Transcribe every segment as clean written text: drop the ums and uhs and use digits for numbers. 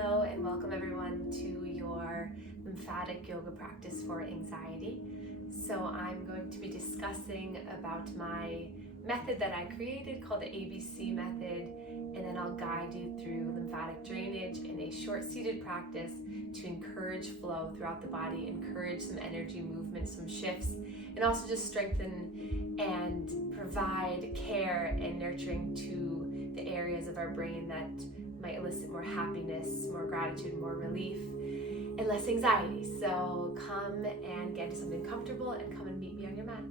Hello and welcome everyone to your lymphatic yoga practice for anxiety. So I'm going to be discussing about my method that I created called the ABC method, and then I'll guide you through lymphatic drainage in a short seated practice to encourage flow throughout the body, encourage some energy movement, some shifts, and also just strengthen and provide care and nurturing to the areas of our brain that might elicit more happiness, more gratitude, more relief, and less anxiety. So come and get into something comfortable and come and meet me on your mat.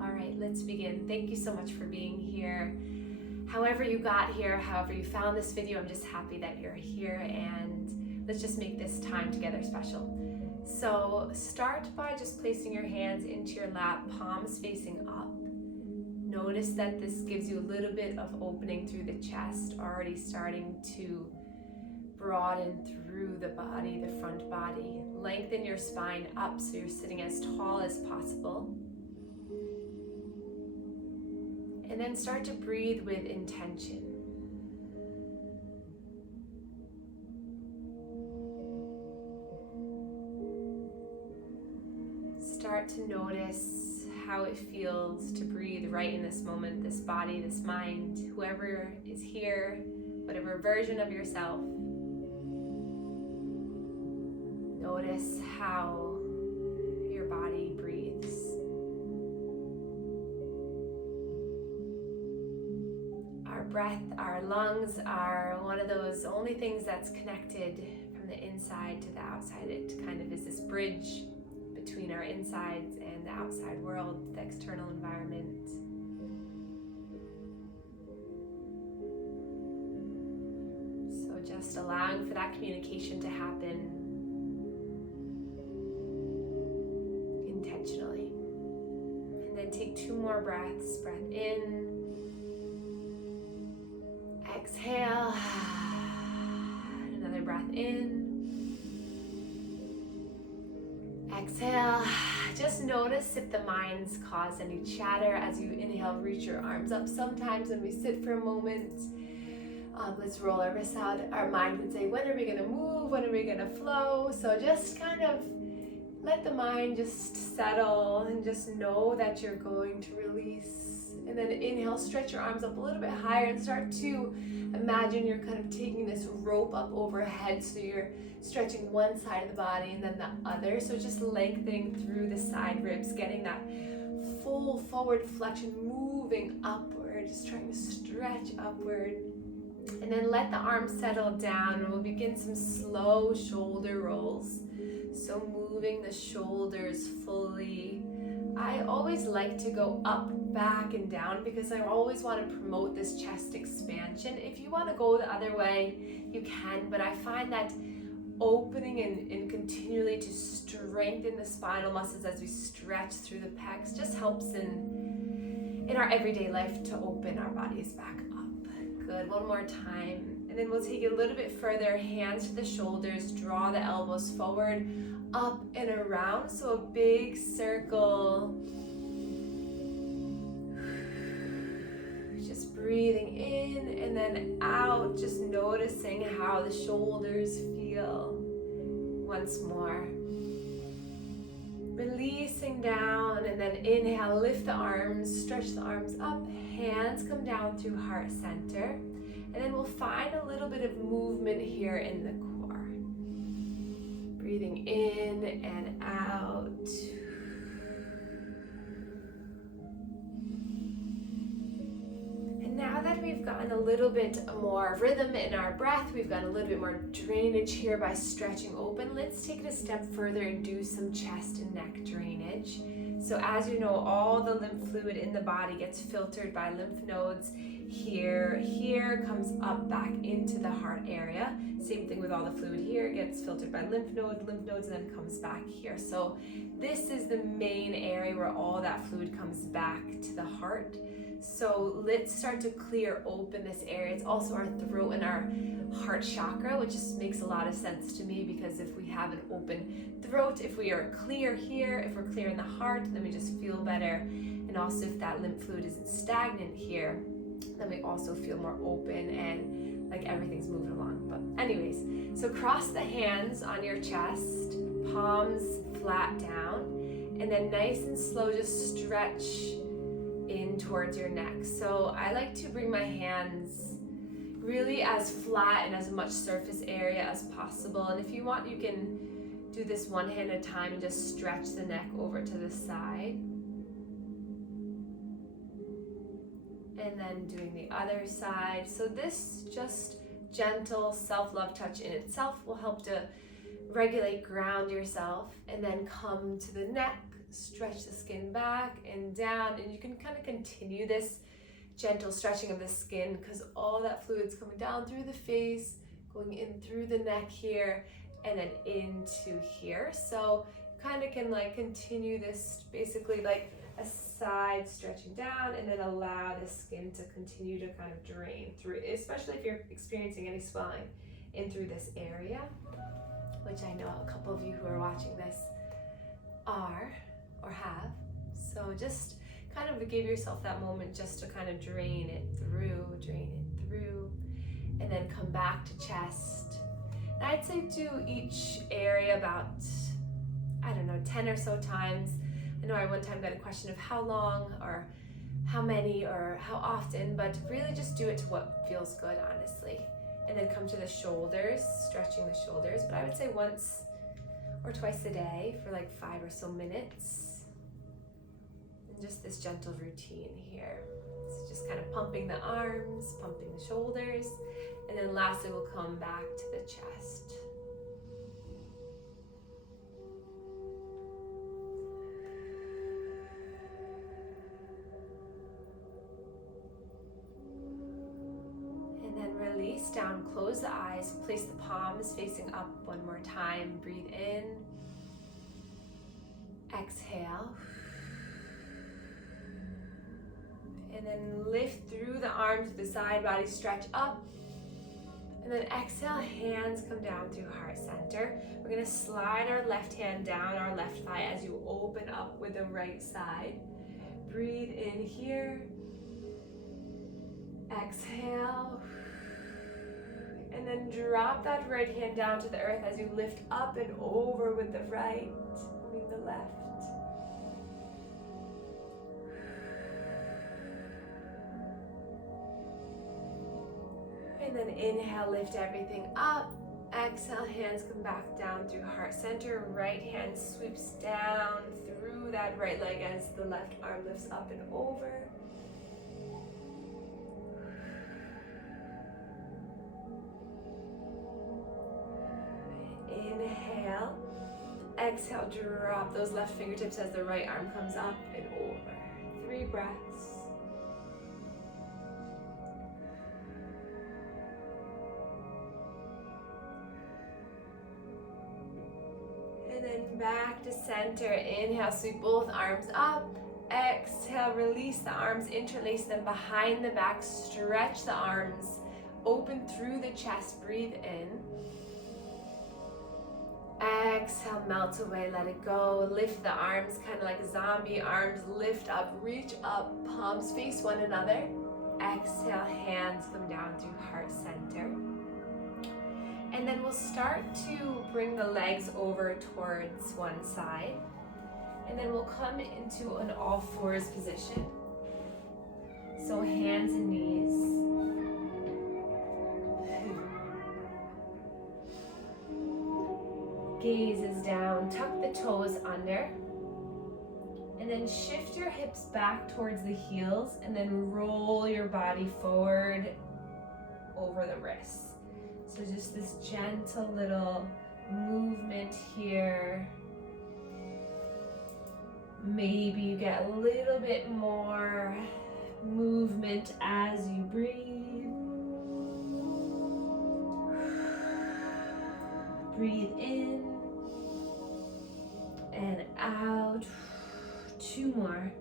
All right, let's begin. Thank you so much for being here. However you got here, however you found this video, I'm just happy that you're here, and let's just make this time together special. So start by just placing your hands into your lap, palms facing up. Notice that this gives you a little bit of opening through the chest, already starting to broaden through the body, the front body. Lengthen your spine up so you're sitting as tall as possible. And then start to breathe with intention. Start to notice how it feels to breathe right in this moment, this body, this mind, whoever is here, whatever version of yourself. Notice how your body breathes. Our breath, our lungs are one of those only things that's connected from the inside to the outside. It kind of is this bridge between our insides and the outside world, the external environment. So just allowing for that communication to happen intentionally. And then take 2 more breaths. Breath in, exhale, another breath in, exhale. Just notice if the minds cause any chatter as you inhale. Reach your arms up. Sometimes when we sit for a moment, let's roll our wrists out, our mind can say, when are we going to move? When are we going to flow? So just kind of let the mind just settle and just know that you're going to release. And then inhale, stretch your arms up a little bit higher and start to imagine you're kind of taking this rope up overhead, so you're stretching one side of the body and then the other. So just lengthening through the side ribs, getting that full forward flexion, moving upward, just trying to stretch upward. And then let the arms settle down, and we'll begin some slow shoulder rolls. So moving the shoulders fully. I always like to go up, back, and down because I always want to promote this chest expansion. If you want to go the other way, you can, but I find that opening and continually to strengthen the spinal muscles as we stretch through the pecs just helps in our everyday life to open our bodies back up. Good, one more time. And then we'll take it a little bit further, hands to the shoulders, draw the elbows forward, up and around, so a big circle. Just breathing in and then out, just noticing how the shoulders feel. Once more. Releasing down, and then inhale, lift the arms, stretch the arms up, hands come down through heart center. And then we'll find a little bit of movement here in the core. Breathing in and out. And now that we've gotten a little bit more rhythm in our breath, we've got a little bit more drainage here by stretching open, let's take it a step further and do some chest and neck drainage. So as you know, all the lymph fluid in the body gets filtered by lymph nodes here comes up back into the heart area. Same thing with all the fluid here, it gets filtered by lymph nodes, and then comes back here. So this is the main area where all that fluid comes back to the heart. So let's start to clear open this area. It's also our throat and our heart chakra, which just makes a lot of sense to me, because if we have an open throat, if we are clear here, if we're clear in the heart, then we just feel better. And also if that lymph fluid isn't stagnant here, then we also feel more open and like everything's moving along. But anyways, so cross the hands on your chest, palms flat down, and then nice and slow just stretch in towards your neck. So I like to bring my hands really as flat and as much surface area as possible. And if you want, you can do this one hand at a time and just stretch the neck over to the side. And then doing the other side. So this just gentle self-love touch in itself will help to regulate, ground yourself, and then come to the neck, stretch the skin back and down, and you can kind of continue this gentle stretching of the skin because all that fluid's coming down through the face, going in through the neck here, and then into here. So you kind of can like continue this basically like a side stretching down, and then allow the skin to continue to kind of drain through, especially if you're experiencing any swelling in through this area, which I know a couple of you who are watching this are or have. So just kind of give yourself that moment just to kind of drain it through, and then come back to chest. And I'd say do each area about, I don't know, 10 or so times. I know I one time got a question of how long or how many or how often, but really just do it to what feels good, honestly. And then come to the shoulders, stretching the shoulders, but I would say once or twice a day for like 5 or so minutes. And just this gentle routine here. So just kind of pumping the arms, pumping the shoulders, and then lastly we'll come back to the chest. Release down, close the eyes, place the palms facing up one more time. Breathe in, exhale, and then lift through the arms to the side, body stretch up, and then exhale, hands come down through heart center. We're going to slide our left hand down our left thigh as you open up with the right side. Breathe in here, exhale, and then drop that right hand down to the earth as you lift up and over with the right, moving the left. And then inhale, lift everything up. Exhale, hands come back down through heart center. Right hand sweeps down through that right leg as the left arm lifts up and over. Inhale, exhale, drop those left fingertips as the right arm comes up and over. 3 breaths. And then back to center. Inhale, sweep both arms up. Exhale, release the arms, interlace them behind the back, stretch the arms, open through the chest, breathe in. Exhale, melt away, let it go. Lift the arms, kind of like zombie arms, lift up, reach up, palms face one another. Exhale, hands come down through heart center. And then we'll start to bring the legs over towards one side. And then we'll come into an all fours position. So hands and knees. Gaze is down, tuck the toes under, and then shift your hips back towards the heels, and then roll your body forward over the wrists. So just this gentle little movement here. Maybe you get a little bit more movement as you breathe. Breathe in and out. 2 more.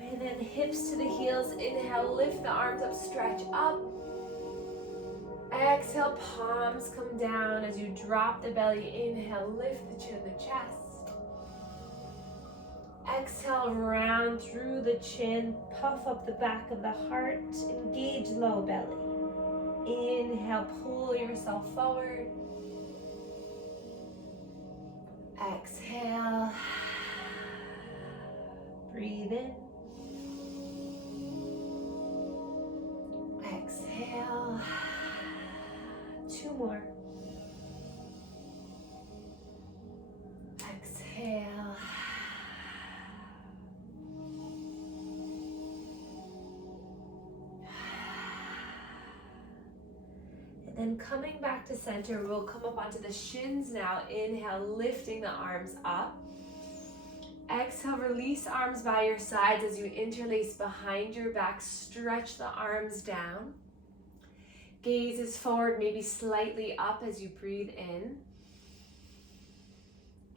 And then hips to the heels. Inhale, lift the arms up, stretch up. Exhale, palms come down as you drop the belly. Inhale, lift the chin, the chest. Exhale, round through the chin, puff up the back of the heart, engage low belly. Inhale, pull yourself forward. Exhale, breathe in. Exhale, 2 more. Exhale. And then coming back to center, we'll come up onto the shins now. Inhale, lifting the arms up. Exhale, release arms by your sides as you interlace behind your back. Stretch the arms down. Gaze is forward, maybe slightly up as you breathe in.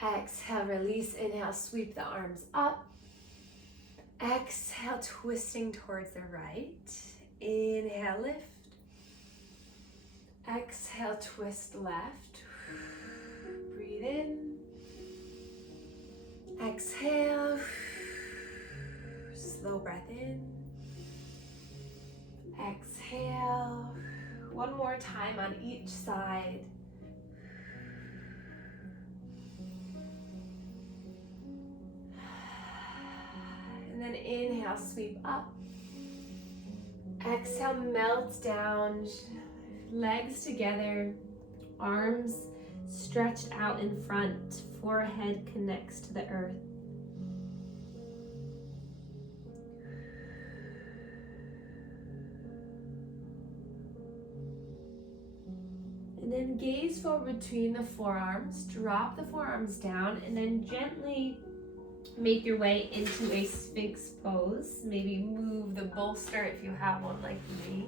Exhale, release. Inhale, sweep the arms up. Exhale, twisting towards the right. Inhale, lift. Exhale, twist left. Breathe in. Exhale. Slow breath in. Exhale. One more time on each side. And then inhale, sweep up. Exhale, melt down. Legs together, arms stretched out in front, forehead connects to the earth. And then gaze forward between the forearms, drop the forearms down, and then gently make your way into a Sphinx pose. Maybe move the bolster if you have one like me.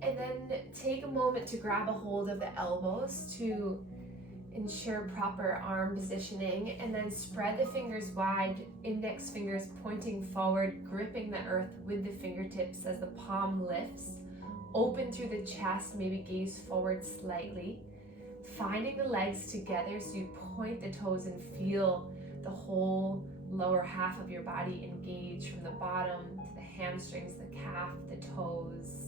And then take a moment to grab a hold of the elbows to ensure proper arm positioning, and then spread the fingers wide, index fingers pointing forward, gripping the earth with the fingertips as the palm lifts. Open through the chest, maybe gaze forward slightly. Finding the legs together so you point the toes and feel the whole lower half of your body engage from the bottom to the hamstrings, the calf, the toes.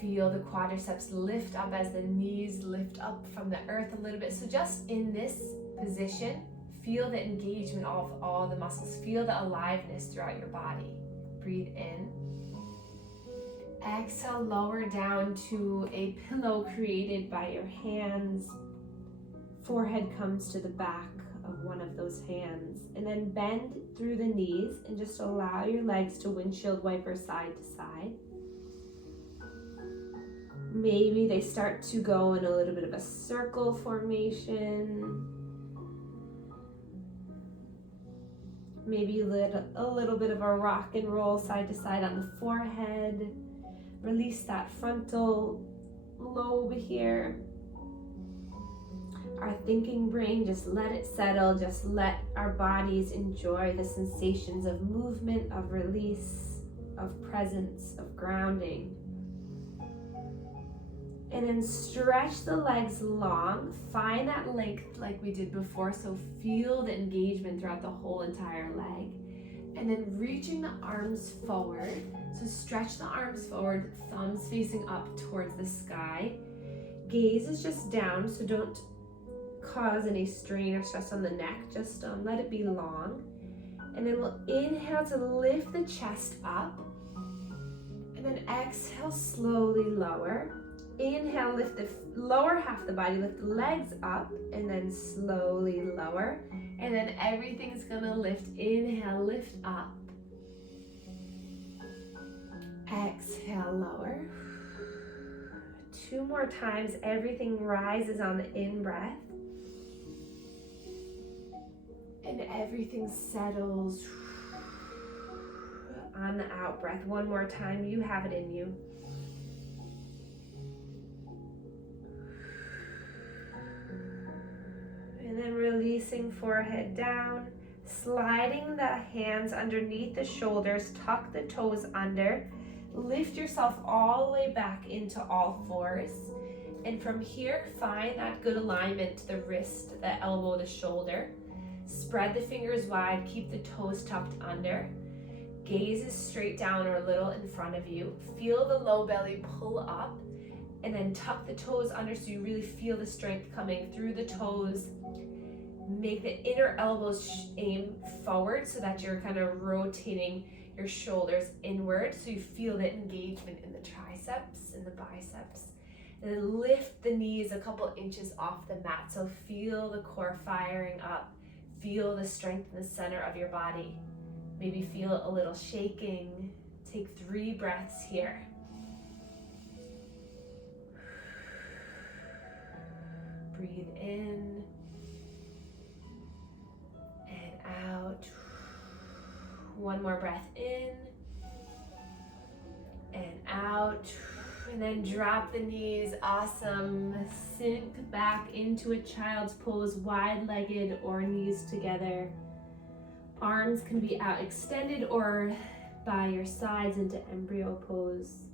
Feel the quadriceps lift up as the knees lift up from the earth a little bit. So just in this position, feel the engagement of all the muscles. Feel the aliveness throughout your body. Breathe in. Exhale, lower down to a pillow created by your hands. Forehead comes to the back of one of those hands. And then bend through the knees and just allow your legs to windshield wiper side to side. Maybe they start to go in a little bit of a circle formation. Maybe a little bit of a rock and roll side to side on the forehead. Release that frontal lobe here. Our thinking brain, just let it settle. Just let our bodies enjoy the sensations of movement, of release, of presence, of grounding. And then stretch the legs long. Find that length like we did before. So feel the engagement throughout the whole entire leg. And then reaching the arms forward. So stretch the arms forward, thumbs facing up towards the sky. Gaze is just down, so don't cause any strain or stress on the neck. Just let it be long. And then we'll inhale to lift the chest up. And then exhale, slowly lower. Inhale, lift the lower half of the body, lift the legs up, and then slowly lower. And then everything's gonna lift. Inhale, lift up. Exhale, lower. 2 more times. Everything rises on the in-breath. And everything settles on the out-breath. 1 more time. You have it in you. And then releasing forehead down. Sliding the hands underneath the shoulders. Tuck the toes under. Lift yourself all the way back into all fours. And from here, find that good alignment to the wrist, the elbow, the shoulder. Spread the fingers wide, keep the toes tucked under. Gaze is straight down or a little in front of you. Feel the low belly pull up, and then tuck the toes under so you really feel the strength coming through the toes. Make the inner elbows aim forward so that you're kind of rotating your shoulders inward so you feel the engagement in the triceps and the biceps. And then lift the knees a couple inches off the mat. So feel the core firing up. Feel the strength in the center of your body. Maybe feel a little shaking. Take 3 breaths here. Breathe in and out. 1 more breath in and out. And then drop the knees. Awesome. Sink back into a child's pose, wide-legged or knees together. Arms can be out extended or by your sides into embryo pose.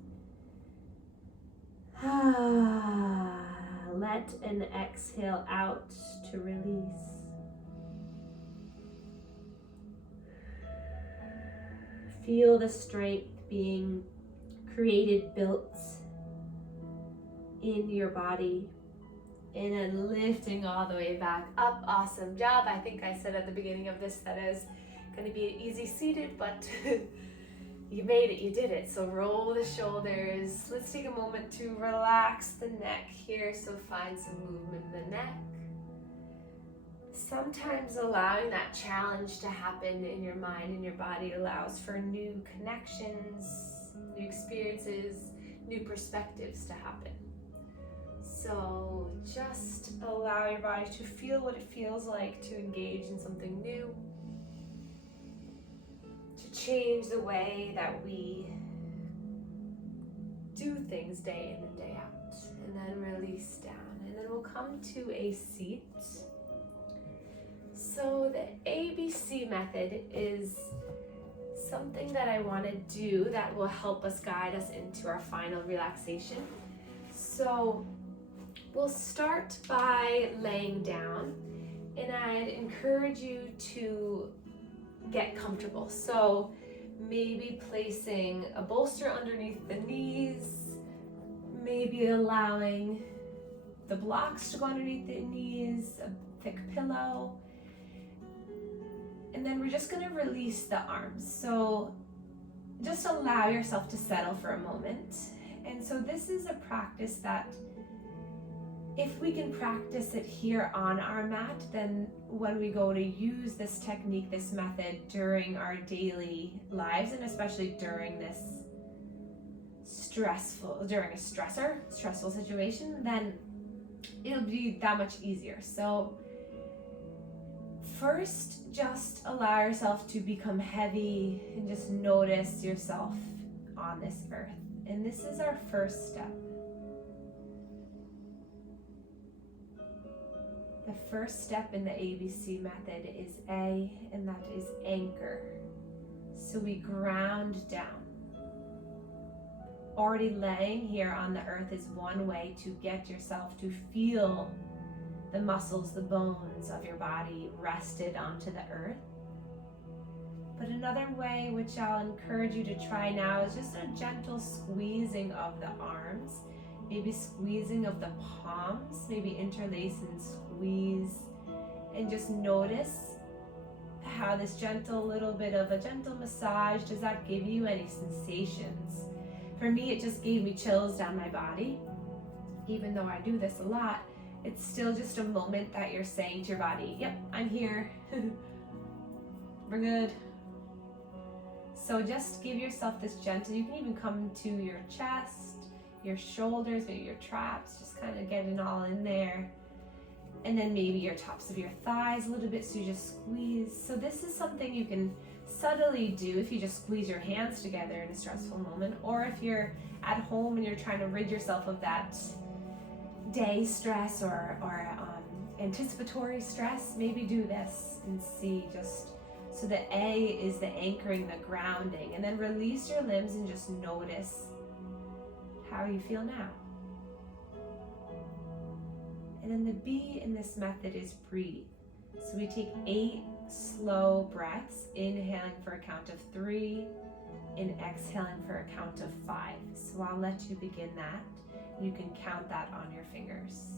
Let an exhale out to release. Feel the strength being created, built in your body, and then lifting all the way back up. Awesome job. I think I said at the beginning of this that it was going to be easy seated, but you made it, you did it. So roll the shoulders. Let's take a moment to relax the neck here. So find some movement in the neck. Sometimes allowing that challenge to happen in your mind and your body allows for new connections, new experiences, new perspectives to happen. So just allow your body to feel what it feels like to engage in something new, to change the way that we do things day in and day out, and then release down. And then we'll come to a seat. So the ABC method is something that I want to do that will help us guide us into our final relaxation. So we'll start by laying down, and I'd encourage you to get comfortable. So maybe placing a bolster underneath the knees, maybe allowing the blocks to go underneath the knees, a thick pillow. And then we're just going to release the arms. So just allow yourself to settle for a moment. And so this is a practice that if we can practice it here on our mat, then when we go to use this technique, this method during our daily lives, and especially during this stressful situation, then it'll be that much easier. So first, just allow yourself to become heavy and just notice yourself on this earth. And this is our first step. The first step in the ABC method is A, and that is anchor. So we ground down. Already laying here on the earth is one way to get yourself to feel the muscles, the bones of your body rested onto the earth. But another way, which I'll encourage you to try now, is just a gentle squeezing of the arms, maybe squeezing of the palms, maybe interlace and squeeze, and just notice how this little bit of a gentle massage, does that give you any sensations? For me, it just gave me chills down my body. Even though I do this a lot, it's still just a moment that you're saying to your body, yep, I'm here. We're good. So just give yourself this gentle, you can even come to your chest, your shoulders, maybe your traps, just kind of getting all in there. And then maybe your tops of your thighs a little bit, so you just squeeze. So this is something you can subtly do if you just squeeze your hands together in a stressful moment, or if you're at home and you're trying to rid yourself of that day stress or anticipatory stress, maybe do this and see, just so the A is the anchoring, the grounding, and then release your limbs and just notice how you feel now. And then the B in this method is breathe. So we take 8 slow breaths, inhaling for a count of 3 and exhaling for a count of 5. So I'll let you begin that. You can count that on your fingers.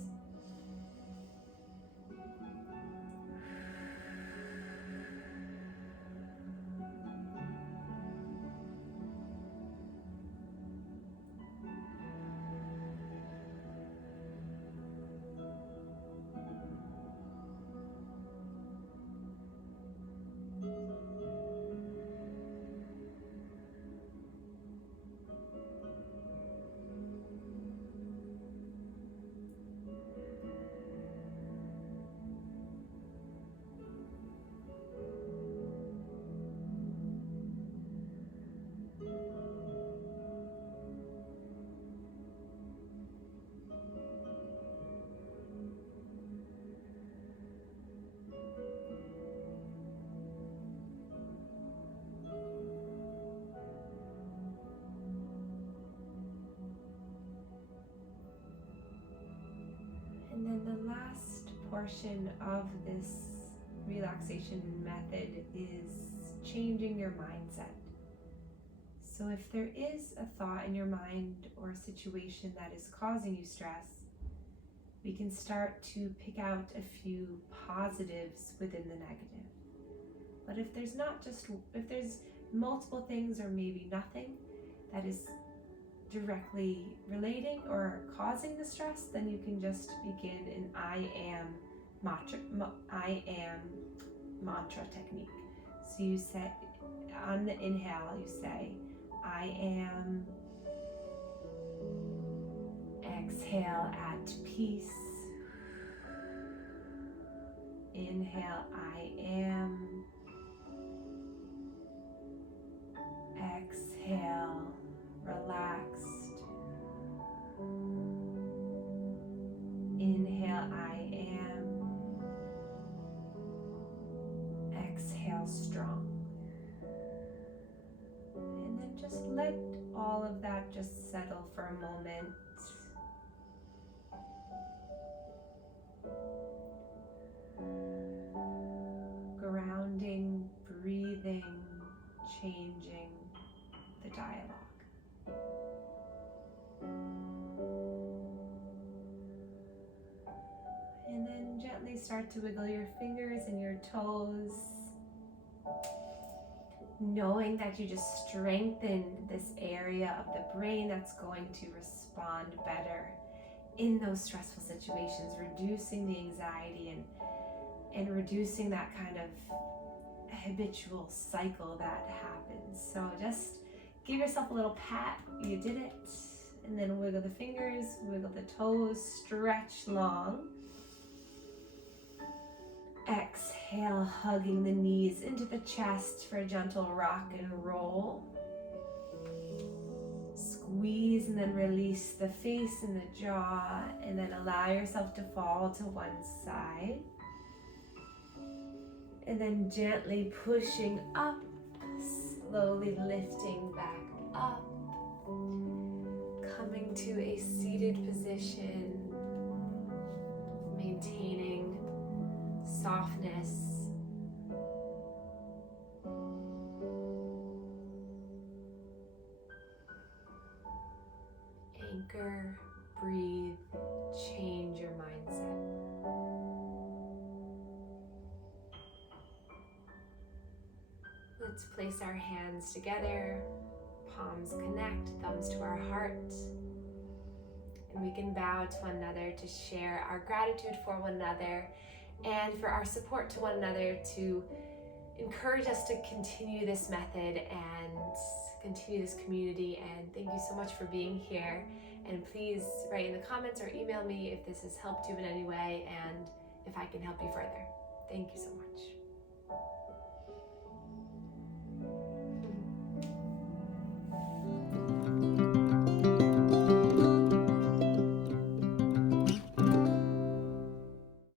And then the last portion of this relaxation method is changing your mindset. So if there is a thought in your mind or a situation that is causing you stress, we can start to pick out a few positives within the negative. But if there's multiple things or maybe nothing that is directly relating or causing the stress, then you can just begin an I am mantra technique. So you say, on the inhale, you say, I am. Exhale, at peace. Inhale, I am. Exhale, relaxed. Inhale, I am. Exhale, strong. And then just let all of that just settle for a moment. Grounding, breathing, changing the dialogue. And then gently start to wiggle your fingers and your toes, knowing that you just strengthened this area of the brain that's going to respond better in those stressful situations, reducing the anxiety and reducing that kind of habitual cycle that happens. So just give yourself a little pat. You did it. And then wiggle the fingers, wiggle the toes, stretch long. Exhale, hugging the knees into the chest for a gentle rock and roll. Squeeze and then release the face and the jaw, and then allow yourself to fall to one side. And then gently pushing up, slowly lifting back up, coming to a seated position, maintaining softness. Anchor, breathe, change your mindset. Let's place our hands together, palms connect, thumbs to our heart. And we can bow to one another to share our gratitude for one another and for our support to one another, to encourage us to continue this method and continue this community. And thank you so much for being here And please write in the comments or email me if this has helped you in any way and if I can help you further. Thank you so much.